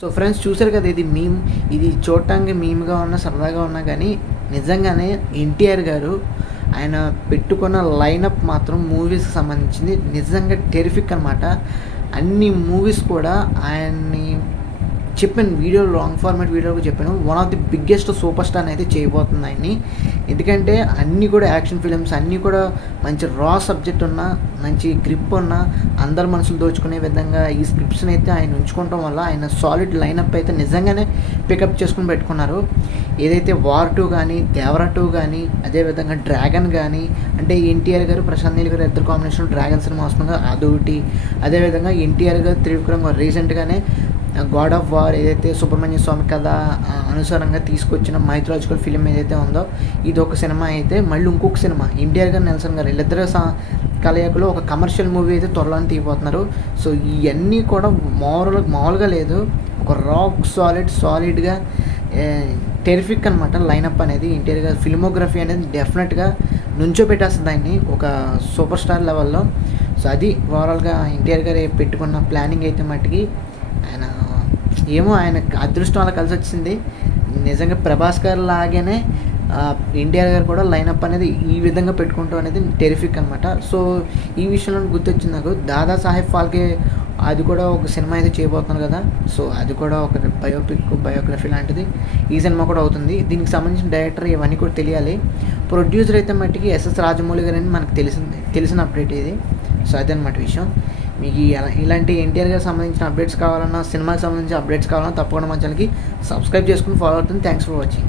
So friends, చూసారు కదా, ఇది చూడటానికి మీమ్గా ఉన్నా సరదాగా ఉన్నా కానీ నిజంగానే ఎన్టీఆర్ గారు ఆయన పెట్టుకున్న లైనప్ మాత్రం మూవీస్కి సంబంధించింది నిజంగా టెరిఫిక్ అనమాట. అన్ని మూవీస్ కూడా ఆయన్ని చెప్పాను, వీడియో లాంగ్ ఫార్మాట్ వీడియోలో చెప్పాను, one of the biggest super star అయితే చేయబోతుంది ఆయన్ని. ఎందుకంటే అన్నీ కూడా యాక్షన్ ఫిలిమ్స్, అన్నీ కూడా మంచి రా సబ్జెక్ట్ ఉన్న, మంచి గ్రిప్ ఉన్న, అందరు మనసులు దోచుకునే విధంగా ఈ స్క్రిప్ట్స్ని అయితే ఆయన ఉంచుకోవటం వల్ల ఆయన సాలిడ్ లైనప్ అయితే నిజంగానే పికప్ చేసుకుని పెట్టుకున్నారు. ఏదైతే వార్ 2 కానీ, దేవరా 2 కానీ, అదేవిధంగా డ్రాగన్ కానీ, అంటే ఎన్టీఆర్ గారు ప్రశాంత్ నీల్ గారు ఇద్దరు కాంబినేషన్ డ్రాగన్ సినిమా వస్తుంది అదొకటి. అదేవిధంగా ఎన్టీఆర్ గారు త్రివిక్రమ్ రీసెంట్గానే గాడ్ ఆఫ్ వార్, ఏదైతే సుబ్రహ్మణ్య స్వామి కథ అనుసారంగా తీసుకొచ్చిన మైథలాజికల్ ఫిలిం ఏదైతే ఉందో ఇది ఒక సినిమా అయితే, మళ్ళీ ఇంకొక సినిమా ఎన్టీఆర్ గారు నెల్సన్ గారు వీళ్ళిద్దరు కలయికలో ఒక కమర్షియల్ మూవీ అయితే త్వరలోనే తీయబోతున్నారు. సో ఇవన్నీ కూడా మామూలుగా లేదు, ఒక రాక్ సాలిడ్గా టెరిఫిక్ అనమాట లైనప్ అనేది. ఎన్టీఆర్ గారు ఫిల్మోగ్రఫీ అనేది డెఫినెట్గా నుంచోపెట్టేస్తుంది ఆయన్ని ఒక సూపర్ స్టార్ లెవెల్లో. సో అది ఓవరాల్గా ఎన్టీఆర్ గారు పెట్టుకున్న ప్లానింగ్ అయితే మట్టుకి ఆయన అదృష్టం అలా కలిసి వచ్చింది. నిజంగా ప్రభాస్ గారు లాగానే ఎన్టీఆర్ గారు కూడా లైనప్ అనేది ఈ విధంగా పెట్టుకుంటాం అనేది టెరిఫిక్ అనమాట. సో ఈ విషయంలో గుర్తొచ్చింది నాకు, దాదా సాహెబ్ ఫాల్కే అది కూడా ఒక సినిమా అయితే చేయబోతున్నారు కదా. సో అది కూడా ఒక బయోగ్రఫీ లాంటిది ఈ సినిమా కూడా అవుతుంది. దీనికి సంబంధించిన డైరెక్టర్ ఇవన్నీ కూడా తెలియాలి. ప్రొడ్యూసర్ అయితే మట్టికి ఎస్ఎస్ రాజమౌళి గారు అని మనకు తెలిసిన అప్డేట్ ఇది. సో అదనమాట విషయం. మీకు ఇలాంటి ఎన్టీఆర్ గారికి సంబంధించిన అప్డేట్స్ కావాలన్నా, సినిమాకి సంబంధించిన అప్డేట్స్ కావాలన్నా తప్పకుండా మన ఛానల్కి సబ్స్క్రైబ్ చేసుకుని ఫాలో అవుతుంది. Thanks for watching.